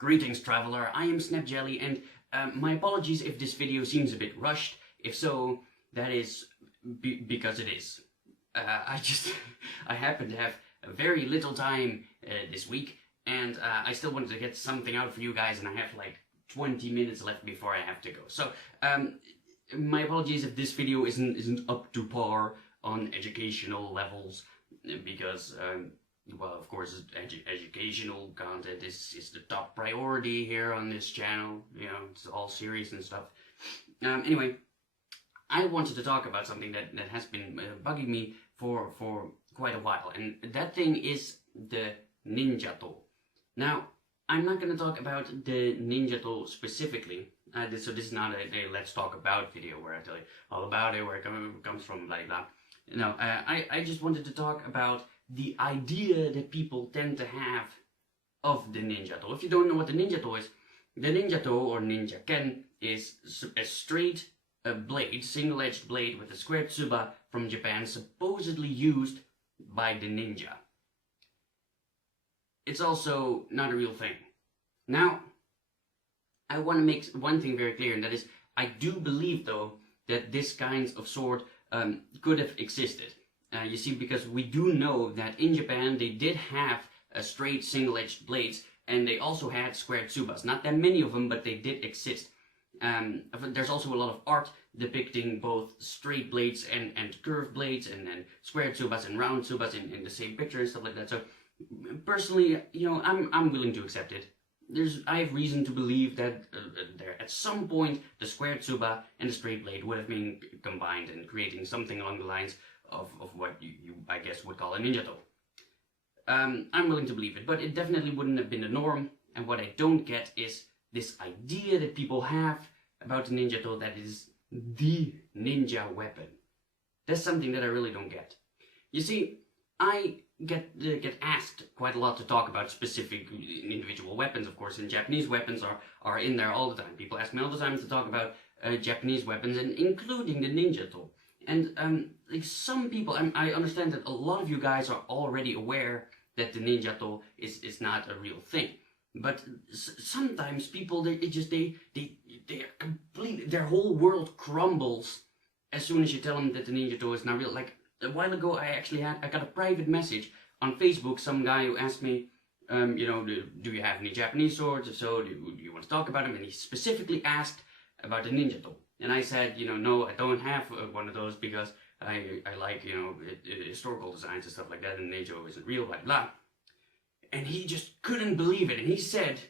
Greetings, traveler. I am SnapJelly, and my apologies if this video seems a bit rushed. If so, that is because it is. I happen to have very little time this week, and I still wanted to get something out for you guys, and I have like 20 minutes left before I have to go. So, my apologies if this video isn't up to par on educational levels, because well, of course, educational content is the top priority here on this channel. You know, it's all serious and stuff. Anyway, I wanted to talk about something that has been bugging me for quite a while, and that thing is the ninjato. Now, I'm not going to talk about the ninjato specifically, so this is not a let's talk about video where I tell you all about it, where it comes from, blah blah. No, I just wanted to talk about the idea that people tend to have of the ninjato. If you don't know what the ninjato is, the ninjato or ninjaken is a straight blade, single-edged blade with a square tsuba from Japan, supposedly used by the ninja. It's also not a real thing. Now, I want to make one thing very clear, and that is, I do believe though that this kind of sword could have existed. You see, because we do know that in Japan they did have straight single-edged blades, and they also had square tsubas. Not that many of them, but they did exist. There's also a lot of art depicting both straight blades and curved blades, and then square tsubas and round tsubas in the same picture and stuff like that. So personally, you know, I'm willing to accept it. I have reason to believe that there at some point the square tsuba and the straight blade would have been combined and creating something along the lines of what you I guess would call a ninjato. I'm willing to believe it, but it definitely wouldn't have been the norm. And what I don't get is this idea that people have about the ninjato that is the ninja weapon. That's something that I really don't get. You see, I get asked quite a lot to talk about specific individual weapons, of course, and Japanese weapons are in there all the time. People ask me all the time to talk about Japanese weapons, and including the ninjato. And like some people, I understand that a lot of you guys are already aware that the ninjato is not a real thing. But sometimes people, they are completely, their whole world crumbles as soon as you tell them that the ninjato is not real. Like a while ago, I got a private message on Facebook, some guy who asked me, you know, do you have any Japanese swords? If so, do you want to talk about them? And he specifically asked about the ninjato. And I said, you know, no, I don't have one of those because I like, you know, historical designs and stuff like that, and ninjato isn't real, blah, blah. And he just couldn't believe it. And he said,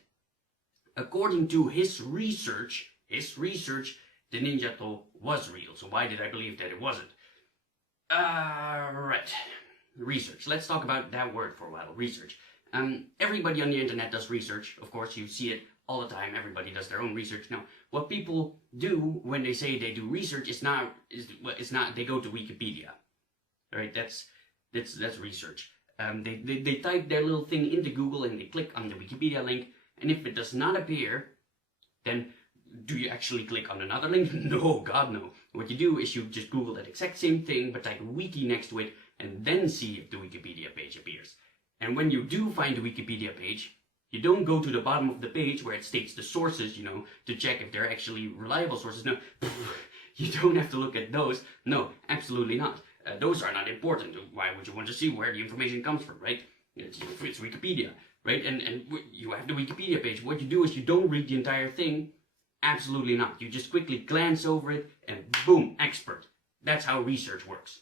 according to his research, the ninjato was real. So why did I believe that it wasn't? Right. Research. Let's talk about that word for a while. Research. Everybody on the internet does research. Of course, you see it all the time. Everybody does their own research. Now, what people do when they say they do research is not they go to Wikipedia. Right? That's research. They type their little thing into Google and they click on the Wikipedia link, and if it does not appear, then do you actually click on another link? No, God no. What you do is you just Google that exact same thing, but type wiki next to it, and then see if the Wikipedia page appears. And when you do find the Wikipedia page, you don't go to the bottom of the page where it states the sources, you know, to check if they're actually reliable sources. No, you don't have to look at those. No, absolutely not. Those are not important. Why would you want to see where the information comes from, right? It's Wikipedia, right? And you have the Wikipedia page. What you do is you don't read the entire thing. Absolutely not. You just quickly glance over it and boom, expert. That's how research works.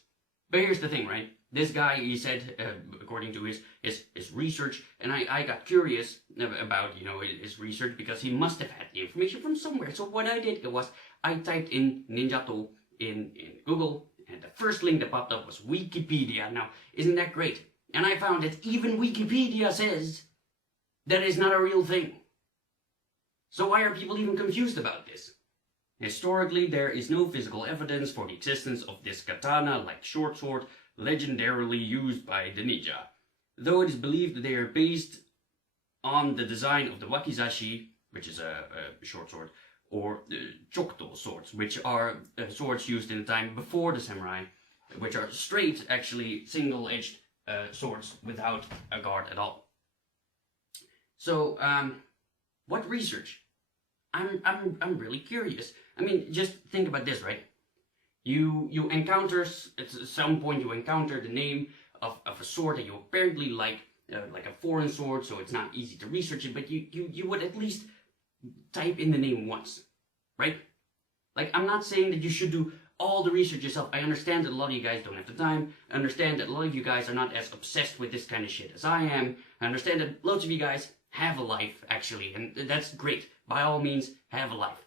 But here's the thing, right? This guy, he said, according to his research, and I got curious about, you know, his research because he must have had the information from somewhere. So what I did was I typed in ninjato in Google, and the first link that popped up was Wikipedia. Now, isn't that great? And I found that even Wikipedia says that it's not a real thing. So why are people even confused about this? Historically, there is no physical evidence for the existence of this katana-like short sword legendarily used by the ninja, though it is believed that they are based on the design of the wakizashi, which is a short sword, or chokuto swords, which are swords used in the time before the samurai, which are straight, actually single-edged swords without a guard at all. So, What research? I'm really curious. I mean, just think about this, right? You encounter, at some point you encounter the name of a sword that you apparently like a foreign sword, so it's not easy to research it, but you would at least type in the name once, right? Like, I'm not saying that you should do all the research yourself. I understand that a lot of you guys don't have the time. I understand that a lot of you guys are not as obsessed with this kind of shit as I am. I understand that loads of you guys have a life, actually, and that's great. By all means, have a life.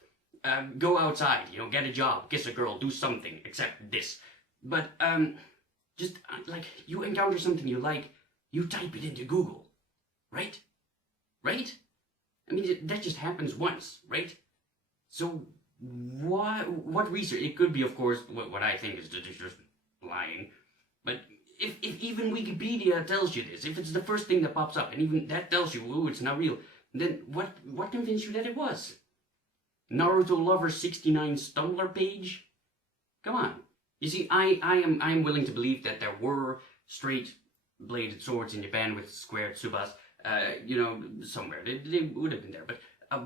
Go outside, you know, get a job, kiss a girl, do something, except this. But, just, like, you encounter something you like, you type it into Google, right? Right? I mean, that just happens once, right? So, what research? It could be, of course, what I think is just lying. But if even Wikipedia tells you this, if it's the first thing that pops up, and even that tells you, ooh, it's not real, then what convinced you that it was? Naruto Lover 69's Tumblr page? Come on. You see, I am willing to believe that there were straight bladed swords in Japan with squared tsubas, you know, somewhere. They would have been there. But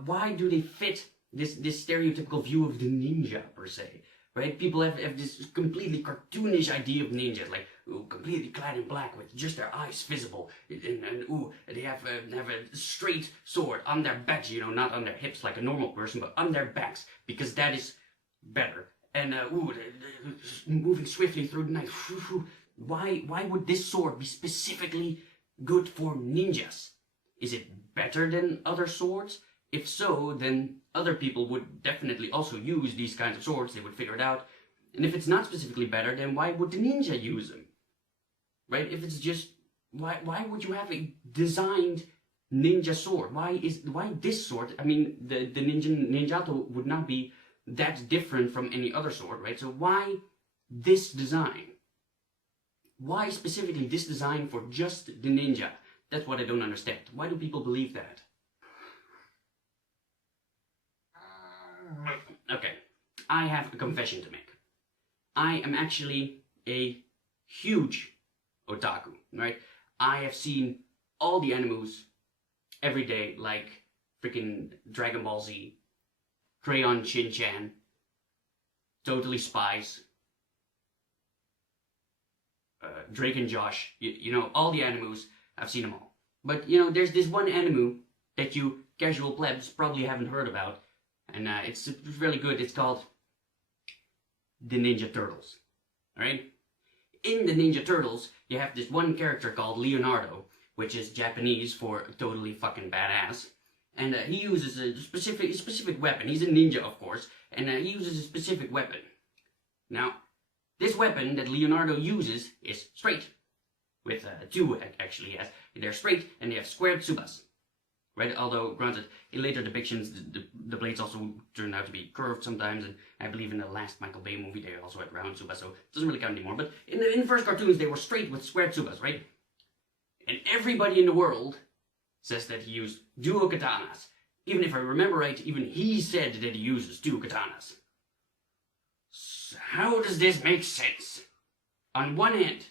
why do they fit this stereotypical view of the ninja, per se? Right? People have this completely cartoonish idea of ninjas, like, ooh, completely clad in black with just their eyes visible. And ooh, they have a straight sword on their backs, you know, not on their hips like a normal person, but on their backs, because that is better. And ooh, moving swiftly through the night. Why would this sword be specifically good for ninjas? Is it better than other swords? If so, then other people would definitely also use these kinds of swords. They would figure it out. And if it's not specifically better, then why would the ninja use them? Right? If it's just, why would you have a designed ninja sword? Why this sword? I mean, the ninjato would not be that different from any other sword, right? So why this design? Why specifically this design for just the ninja? That's what I don't understand. Why do people believe that? Okay, I have a confession to make. I am actually a huge otaku, right? I have seen all the animus every day, like freaking Dragon Ball Z, Crayon Shin-chan, Totally Spies, Drake and Josh, you know, all the animus, I've seen them all. But, you know, there's this one animu that you casual plebs probably haven't heard about, and it's really good. It's called the Ninja Turtles, alright? In the Ninja Turtles, you have this one character called Leonardo, which is Japanese for totally fucking badass. And he uses a specific weapon. He's a ninja, of course, and he uses a specific weapon. Now, this weapon that Leonardo uses is straight, with two, actually, yes. They're straight, and they have squared tsubas, right? Although, granted, in later depictions, the blades also turn out to be curved sometimes, and I believe in the last Michael Bay movie, they also had round tsubas, so it doesn't really count anymore. But in the first cartoons, they were straight with squared tsubas, right? And everybody in the world says that he used duo katanas. Even if I remember right, even he said that he uses duo katanas. So how does this make sense? On one hand,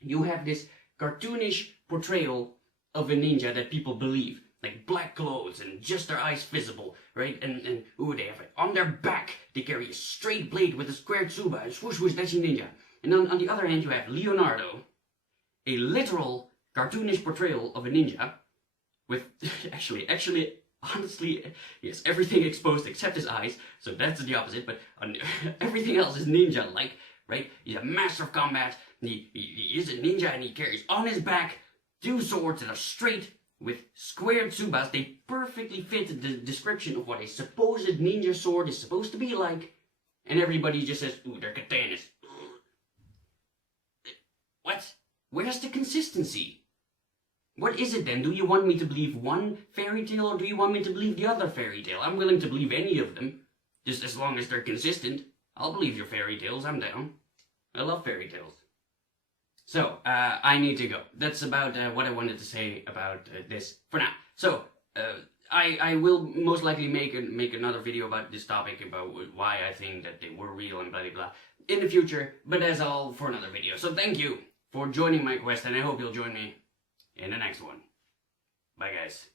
you have this cartoonish portrayal of a ninja that people believe, like black clothes and just their eyes visible, right? And ooh, they have it on their back. They carry a straight blade with a square tsuba, and swoosh swoosh, that's a ninja. And on the other hand, you have Leonardo, a literal cartoonish portrayal of a ninja, with actually, honestly, he has everything exposed except his eyes, so that's the opposite, but everything else is ninja-like, right? He's a master of combat, and he is a ninja, and he carries on his back two swords that are straight with squared tsubas. They perfectly fit the description of what a supposed ninja sword is supposed to be like, and everybody just says, ooh, they're katanas. What? Where's the consistency? What is it then? Do you want me to believe one fairy tale, or do you want me to believe the other fairy tale? I'm willing to believe any of them, just as long as they're consistent. I'll believe your fairy tales, I'm down. I love fairy tales. So, I need to go. That's about what I wanted to say about this for now. So, I will most likely make another video about this topic, about why I think that they were real and blah blah blah in the future, but that's all for another video. So thank you for joining my quest, and I hope you'll join me in the next one. Bye, guys.